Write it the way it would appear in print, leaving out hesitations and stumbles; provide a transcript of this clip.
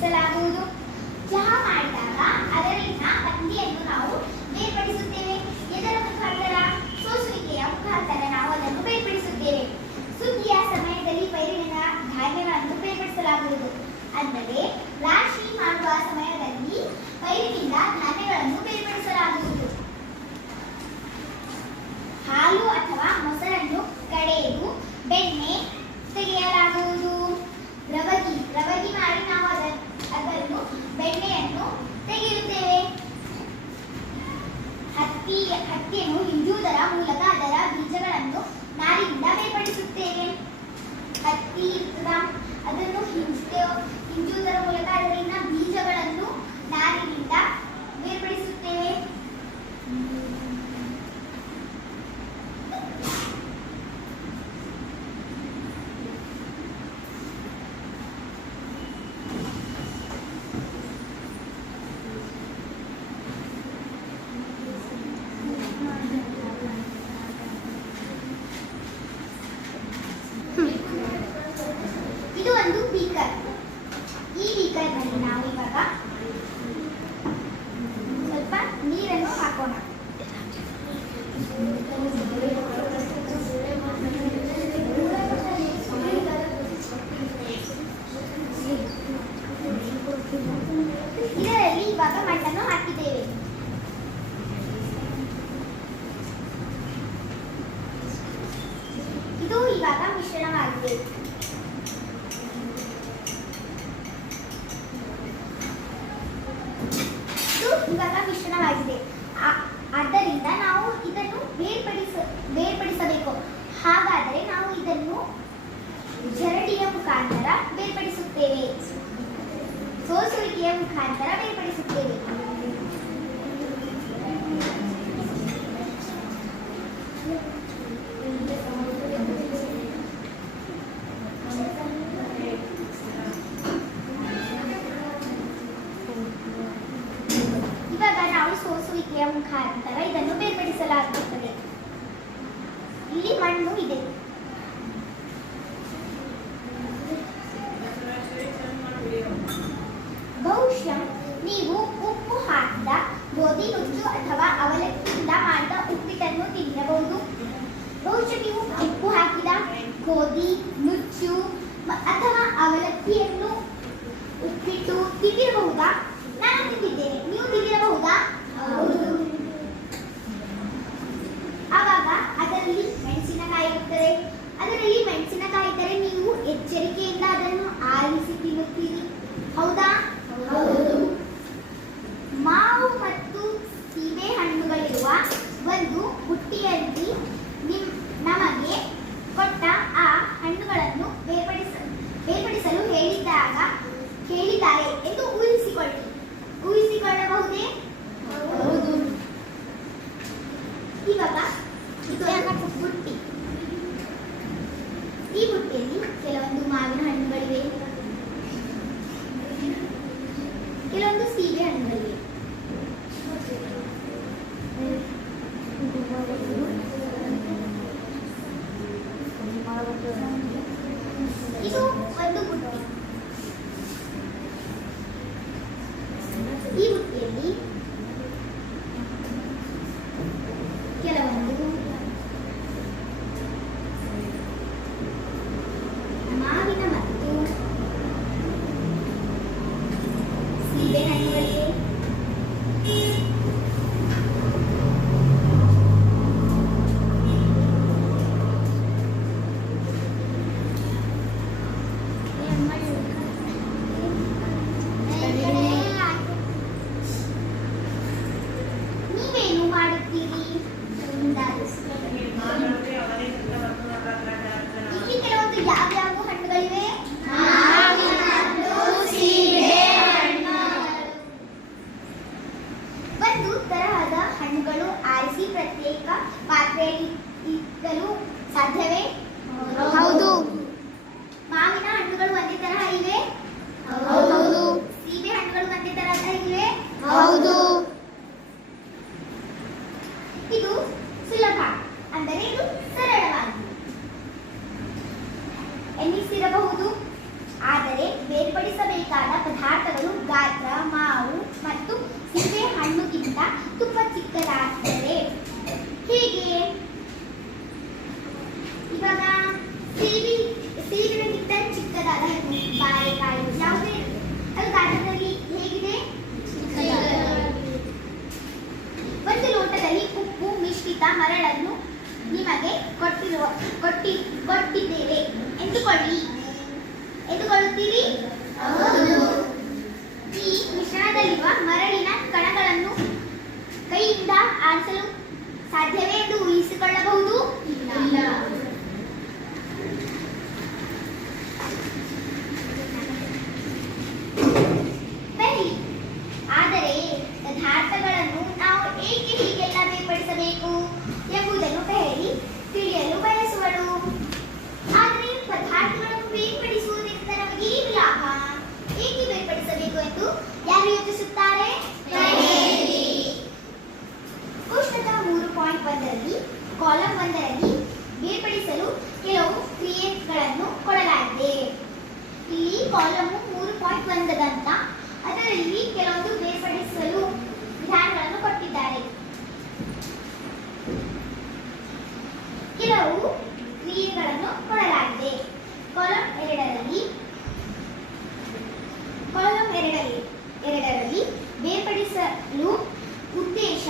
ಬೇರ್ಪಡಿಸಲಾಗುವುದು. ಚಹಾ ಮಾಡಿದಾಗ ಅದರಿಂದ ಹತ್ತಿಯನ್ನು ನಾವು ಬೇರ್ಪಡಿಸುತ್ತೇವೆ. ಇದರ ಮುಖಾಂತರ ಸೋಸುವಿಕೆಯ ಮುಖಾಂತರ ನಾವು ಅದನ್ನು ಬೇರ್ಪಡಿಸುತ್ತೇವೆ. ಸುಗ್ಗಿಯ ಸಮಯದಲ್ಲಿ ಪೈರಿನ ಧಾನ್ಯಗಳನ್ನು ಬೇರ್ಪಡಿಸಲಾಗುವುದು. ಅಂದರೆ ರಾಶಿ ಮಾಡುವ ಸಮಯದಲ್ಲಿ ಪೈರಿನಿಂದ ಧಾನ್ಯಗಳನ್ನು ಬೇರ್ಪಡಿಸಲಾಗುವುದು. ಹಾಲು ಅಥವಾ ಮೊಸರನ್ನು ಕಡೆದು ಬೆಣ್ಣೆ ತೆಗೆಯಲಾಗುವುದು. ರವಗಿ ಮಾಡಿ ನಾವು ಅದನ್ನು ಬೆಣ್ಣೆಯನ್ನು ತೆಗೆಯುತ್ತೇವೆ. ಹತ್ತಿಯನ್ನು ಹಿಂಜುವುದರ ಮೂಲಕ ಅದರ ಬೀಜಗಳನ್ನು ನಾರಿನಿಂದ ಬೇರ್ಪಡಿಸುತ್ತೇವೆ. ಹತ್ತಿ ಅದನ್ನು ಹಿಂಜುವುದರ ಮೂಲಕ ಅದರಿಂದ ಬೀಜಗಳನ್ನು ನಾರಿನಿಂದ ಬೇರ್ಪಡಿಸುತ್ತೇವೆ. ಇದು ಒಂದು ಬೀಕರ್. ಈ ಬೀಕರ್ನಲ್ಲಿ ನಾವು ಇವಾಗ ಸ್ವಲ್ಪ ನೀರನ್ನು ಹಾಕೋಣ. ಇದರಲ್ಲಿ ಇವಾಗ ಮಣ್ಣನ್ನು ಹಾಕಿದ್ದೇವೆ. ಇದು ಇವಾಗ ಮಿಶ್ರಣವಾಗಿದೆ. ಇವಾಗ ಮಿಶ್ರಣವಾಗಿದೆ. ಆದ್ದರಿಂದ ನಾವು ಇದನ್ನು ಬೇರ್ಪಡಿಸಬೇಕು. ಹಾಗಾದರೆ ನಾವು ಇದನ್ನು ಜರಡಿಯ ಮುಖಾಂತರ ಬೇರ್ಪಡಿಸುತ್ತೇವೆ. ಸೋಸುವಿಕೆಯ ಮುಖಾಂತರ ಬೇರ್ಪಡಿಸುತ್ತೇವೆ. ಸೋಸುವಿಕೆಯ ಮುಖಾಂತರ ಇದನ್ನು ಬೇರ್ಪಡಿಸಲಾಗುತ್ತದೆ. ಇಲ್ಲಿ ಮಣ್ಣು ಇದೆ. ಬಹುಶಃ ನೀವು ಉಪ್ಪು ಹಾಕಿದ ಗೋಧಿ ನುಚ್ಚು ಅಥವಾ ಅವಲಕ್ಕಿಯಿಂದ ಮಾಡಿದ ಉಪ್ಪಿಟ್ಟನ್ನು ತಿನ್ನಬಹುದು. ಬಹುಶಃ ನೀವು ಉಪ್ಪು ಹಾಕಿದ ಗೋಧಿ ನುಚ್ಚು ಅಥವಾ ಅವಲಕ್ಕಿಯನ್ನು ಉಪ್ಪಿಟ್ಟು ತಿಂದಿರಬಹುದಾ? ನಾನು ತಿಂದಿದ್ದೇನೆ. ನೀವು ತಿಂದಿರಬಹುದಾ? ಆವಾಗ ಅದರಲ್ಲಿ ಮೆಣಸಿನಕಾಯಿ ಇರುತ್ತದೆ. ಅದರಲ್ಲಿ ಮೆಣಸಿನಕಾಯಿ ಇದ್ದರೆ ನೀವು ಎಚ್ಚರಿಕೆಯಿಂದ ಅದನ್ನು ಆರಿಸಿ ತಿನ್ನುತ್ತೀರಿ. ಹೌದಾ? ಹೌದು. ಮಾವು ಮತ್ತು ಸೀಬೆ ಹಣ್ಣುಗಳಿರುವ ಒಂದು ಬುಟ್ಟಿಯಲ್ಲಿ ನಮಗೆ ಕೊಟ್ಟ ಆ ಹಣ್ಣುಗಳನ್ನು ಬೇರ್ಪಡಿಸಲು ಹೇಳಿದ್ದಾರೆ ಎಂದು ಊಹಿಸಿಕೊಳ್ಳಬಹುದೇ? ಹೌದು. ಇವಾಗ ಬುಟ್ಟಿ. ಈ ಬುಟ್ಟಿಯಲ್ಲಿ ಕೆಲವೊಂದು ಮಾವಿನ ಹಣ್ಣುಗಳಿವೆ, ಕೆಲವೊಂದು ಸೀಬೆ ಹಣ್ಣುಗಳಿವೆ. ಇದು ಒಂದು ಬುಟ್ಟಿ. ಈ ಬುಟ್ಟಿಯಲ್ಲಿ ಕೆಲವೊಂದು ಮಾವಿನ ಮತ್ತು ಸೀಬೆ ಹಣ್ಣುಗಳಿವೆ. ನೀವೇನು ಮಾಡುತ್ತೀರಿ? ಇಲ್ಲಿ ಕೆಲವೊಂದು ಯಾವ್ಯಾವ ಹಣ್ಣುಗಳಿವೆ? ಕಾಲಮ್ 3.1 ದಂತ ಅದರಲ್ಲಿ ಕೆಲವೊಂದು ಬೇರ್ಪಡಿಸಲು ವಿಧಾನಗಳನ್ನು ಕೊಟ್ಟಿದ್ದಾರೆ. ಕೆಲವು ಕ್ರಿಯೆಗಳನ್ನು ಕೊಡಲಾಗಿದೆ. ಕಾಲಮ್ ಎರಡರಲ್ಲಿ ಬೇರ್ಪಡಿಸಲು ಉದ್ದೇಶ